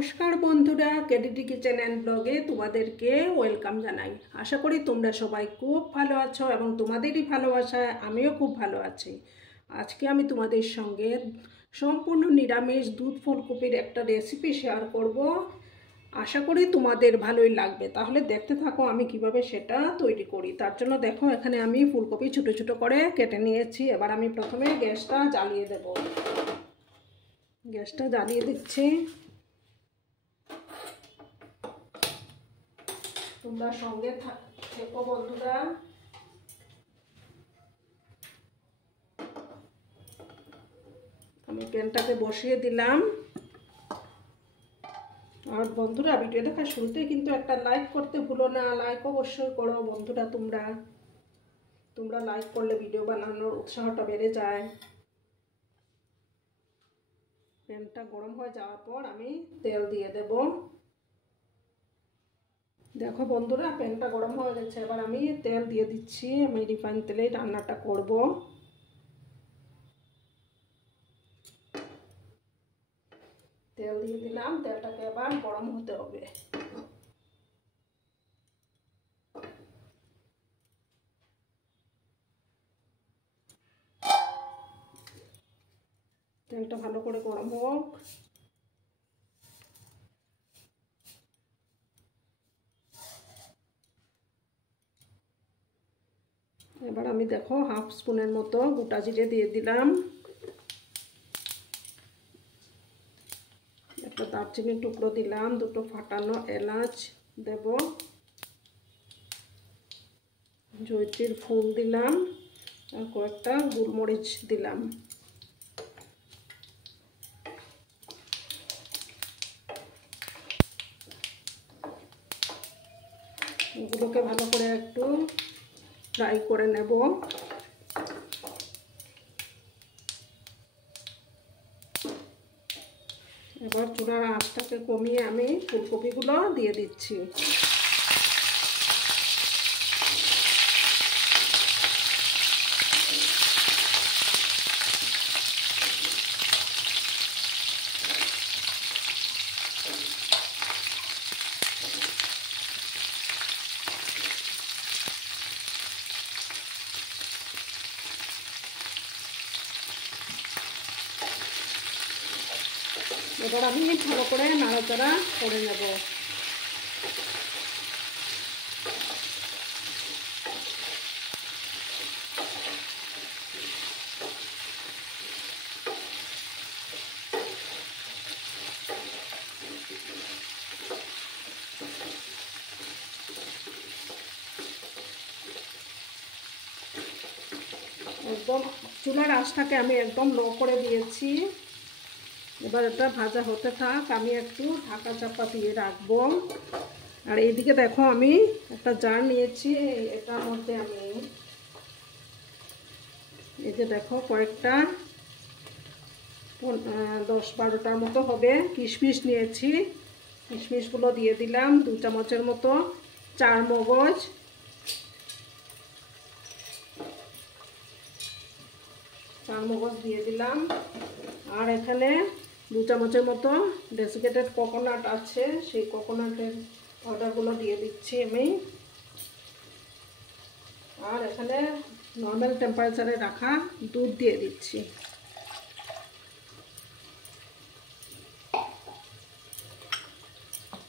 নমস্কার বন্ধুরা, কেডিটি kitchen and ব্লগে তোমাদেরকে ওয়েলকাম জানাই। আশা করি তোমরা সবাই খুব ভালো আছো এবং তোমাদেরই ভালোবাসায় আমিও খুব ভালো আছি। আজকে আমি তোমাদের সঙ্গে সম্পূর্ণ নিরামিষ দুধ ফুলকপির একটা রেসিপি শেয়ার করব। আশা করি তোমাদের ভালোই লাগবে। তাহলে দেখতে থাকো আমি কিভাবে সেটা তৈরি করি। তার জন্য দেখো, এখানে আমি ফুলকপি ছোটো ছোটো করে কেটে নিয়েছি। এবার আমি প্রথমে গ্যাসটা জ্বালিয়ে দেব। গ্যাসটা জ্বালিয়ে দিচ্ছি। তোমরা সঙ্গে থেকো বন্ধুরা। আমি প্যানটাকে বসিয়ে দিলাম। আর বন্ধুরা, ভিডিও দেখার শুরুতেই কিন্তু একটা লাইক করতে ভুলো না। লাইক অবশ্যই করো বন্ধুরা। তোমরা লাইক করলে ভিডিও বানানোর উৎসাহটা বেড়ে যায়। প্যানটা গরম হয়ে যাওয়ার পর আমি তেল দিয়ে দেব। দেখো বন্ধুরা, প্যানটা গরম হয়ে গেছে। এবার আমি তেল দিয়ে দিচ্ছি। আমি রিফাইন তেলে রান্নাটা করব। তেল দিয়ে দিলাম। তেলটাকে এবার গরম হতে হবে। তেলটা ভালো করে গরম হোক। এবার আমি দেখো হাফ স্পুনের মতো গোটা জিরে দিয়ে দিলাম। একটা দারচিনির টুকরো দিলাম। দুটো ফাটানো এলাচ দেব। জয়িত্রীর ফুল দিলাম। আর কয়েকটা গোলমরিচ দিলাম। এগুলোকে ভালো করে একটু ফ্রাই করে নেব। এবার চুলার আঁচটাকে কমিয়ে আমি ফুলকপিগুলো দিয়ে দিচ্ছি। এবার আমি ভালো করে নাড়াচাড়া করে নেব। একদম চুলার আঁচটাকে আমি একদম লো করে দিয়েছি। এবার এটা ভাজা হতে থাক। আমি একটু ঢাকা চাপা দিয়ে রাখবো। আর এইদিকে দেখো, আমি একটা জার নিয়েছি। এটার মধ্যে আমি এই যে দেখো কয়েকটা 10-12টার মতো হবে কিশমিশ নিয়েছি। কিশমিশগুলো দিয়ে দিলাম। 2 চামচের মতো চারমগজ, দিয়ে দিলাম। আর এখানে 2 চামচের মতো ডেসিকেটেড কোকোনাট আছে। সেই কোকোনাটের পাউডারগুলো দিয়ে দিচ্ছি আমি। আর এখানে নর্মাল টেম্পারেচারে রাখা দুধ দিয়ে দিচ্ছি।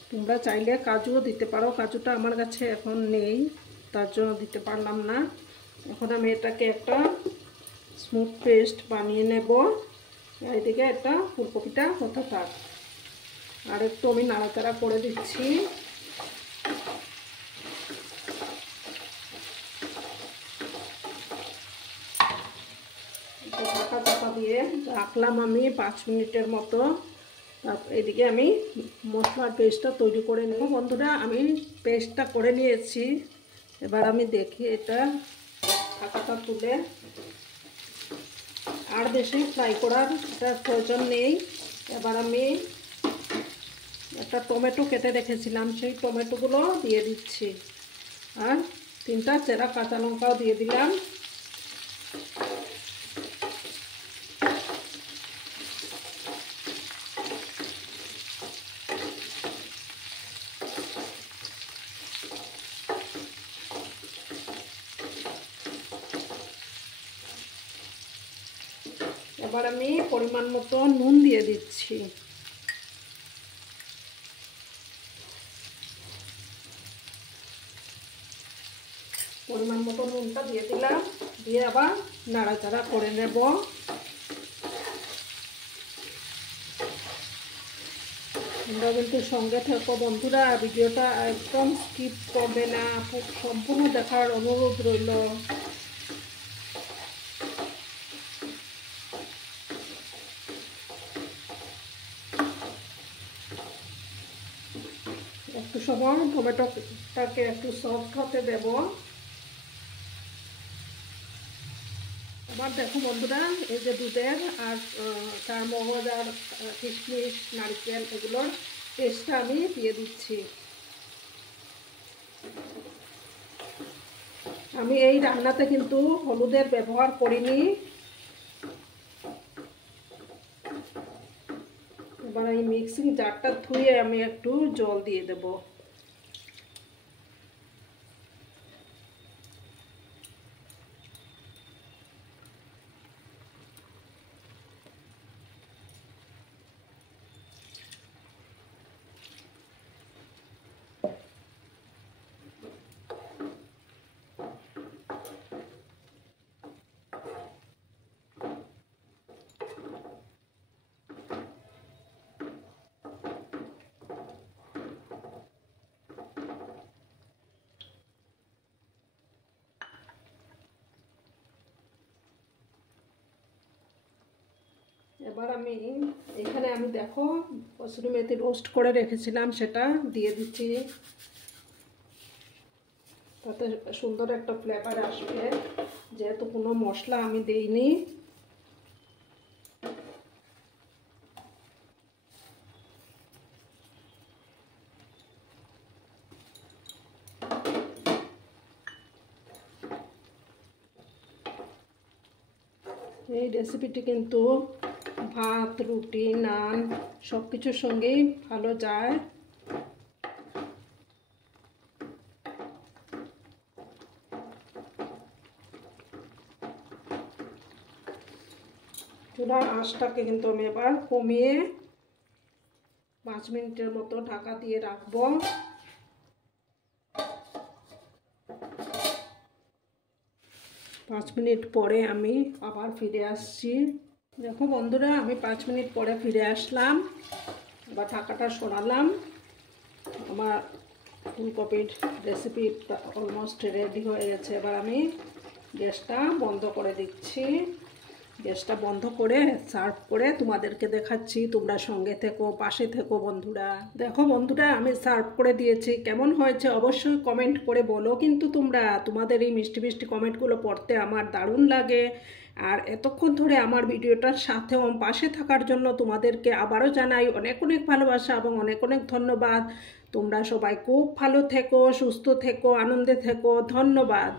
তোমরা চাইলে কাজুও দিতে পারো। কাজুটা আমার কাছে এখন নেই, তার জন্য দিতে পারলাম না। এখন আমি এটাকে একটা স্মুথ পেস্ট বানিয়ে নেব। এইদিকে একটা ফুলকপিটা হতে থাক। আর একটু আমি নাড়াচাড়া করে দিচ্ছি। ঢাকা চাপা দিয়ে রাখলাম আমি 5 মিনিটের মতো। এদিকে আমি মশলার পেস্টটা তৈরি করে নেব। বন্ধুরা, আমি পেস্টটা করে নিয়েছি। এবার আমি দেখি এটা ঢাকাটা তুলে। আর বেশি ফ্রাই করার প্রয়োজন নেই। এবার আমি একটা টমেটো কেটে রেখেছিলাম, সেই টমেটোগুলো দিয়ে দিচ্ছি। আর 3টা চেরা কাঁচা লঙ্কাও দিয়ে দিলাম। এবার আমি পরিমাণ মতো নুন দিয়ে দিচ্ছি। পরিমাণ মতো নুনটা দিয়ে দিলাম, দিয়ে আবার নাড়াচাড়া করে নেব। তোমরা কিন্তু সঙ্গে থাকো বন্ধুরা, ভিডিওটা একদম স্কিপ করবে না, সম্পূর্ণ দেখার অনুরোধ রইল। একটু সময় টমেটোটাকে একটু সফট হতে দেব। আবার দেখো বন্ধুরা, এই যে দুধের আর চারমগজ আর কিশমিশ নারকেল এগুলোর পেস্টটা আমি দিয়ে দিচ্ছি। আমি এই রান্নাতে কিন্তু হলুদের ব্যবহার করিনি। এবার এই মিক্সিং জারটা ধুয়ে আমি একটু জল দিয়ে দেব। এবার আমি এখানে দেখো কসুরি মেথি রোস্ট করে রেখেছিলাম, সেটা দিয়ে দিচ্ছি। তাতে সুন্দর একটা ফ্লেভার আসবে, যেহেতু কোনো মশলা আমি দিইনি। এই রেসিপিটি কিন্তু ভাত, রুটি, নান সব কিছুর সঙ্গেই ভালো যায়। চুলার আঁচটাকে কিন্তু আমি এবার কমিয়ে 5 মিনিটের মতো ঢাকা দিয়ে রাখবো। 5 মিনিট পরে আমি আবার ফিরে আসছি। দেখো বন্ধুরা, আমি 5 মিনিট পরে ফিরে আসলাম। এবার ঢাকাটা সরালাম। আমার ফুলকপির রেসিপি অলমোস্ট রেডি হয়ে গেছে। এবার আমি গ্যাসটা বন্ধ করে দিচ্ছি। গ্যাসটা বন্ধ করে সার্ভ করে তোমাদেরকে দেখাচ্ছি। তোমরা সঙ্গে থেকো, পাশে থেকো বন্ধুরা। দেখো বন্ধুরা, আমি সার্ভ করে দিয়েছি। কেমন হয়েছে অবশ্যই কমেন্ট করে বলো কিন্তু তোমরা। তোমাদের এই মিষ্টি মিষ্টি কমেন্টগুলো পড়তে আমার দারুণ লাগে। আর এতক্ষণ ধরে আমার ভিডিওটার সাথেও পাশে থাকার জন্য তোমাদেরকে আবারও জানাই অনেক অনেক ভালোবাসা এবং অনেক অনেক ধন্যবাদ। তোমরা সবাই খুব ভালো থেকো, সুস্থ থেকো, আনন্দে থেকো। ধন্যবাদ।